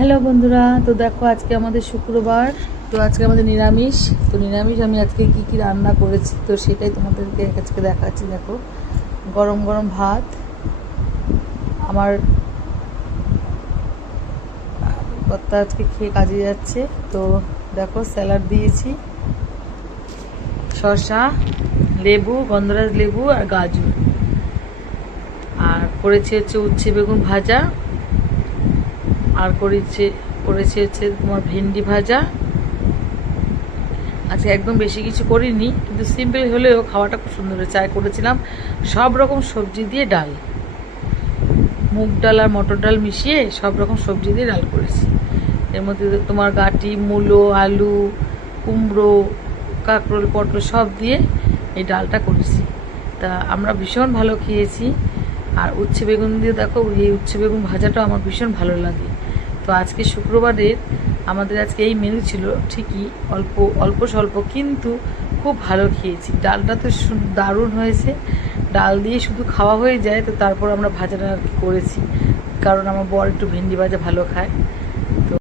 Hello বন্ধুরা, তো দেখো আজকে আমাদের শুক্রবার, তো আজকে আমাদের নিরামিষ। তো নিরামিষ আমি আজকে কি কি রান্না করেছি, তো সেটাই তোমাদেরকে আজকে দেখাচ্ছি, দেখো। গরম গরম ভাত, আমার কর্তা আজকে খেয়ে কাজে যাচ্ছে, তো দেখো স্যালাড দিয়েছি। শসা, লেবু, গন্ধরাজ লেবু আর গাজর। আর করেছি হচ্ছে উচ্ছে বেগুন ভাজা। আর করেছে করেছে হচ্ছে তোমার ভেন্ডি ভাজা। আজকে একদম বেশি কিছু করিনি, কিন্তু সিম্পল হলেও খাওয়াটা খুব সুন্দর হয়েছে। আর করেছিলাম সব রকম সবজি দিয়ে ডাল। মুগ ডাল আর মটর ডাল মিশিয়ে সব রকম সবজি দিয়ে ডাল করেছি। এর মধ্যে তোমার গাটি, মূলো, আলু, কুমড়ো, কাঁকরোল, পটল সব দিয়ে এই ডালটা করেছি। তা আমরা ভীষণ ভালো খেয়েছি। আর উচ্ছে বেগুন দিয়ে দেখো, এই উচ্ছে বেগুন ভাজাটাও আমার ভীষণ ভালো লাগে। তো আজকে শুক্রবারের আমাদের আজকে এই মেনু ছিল ঠিকই অল্প অল্প স্বল্প কিন্তু খুব ভালো খেয়েছি। ডালটা তো দারুণ হয়েছে। ডাল দিয়ে শুধু খাওয়া হয়ে যায় তো তারপর আমরা ভাজাটা আর কি করেছি। কারণ আমার বর একটু ভেন্ডি ভাজা ভালো খায়।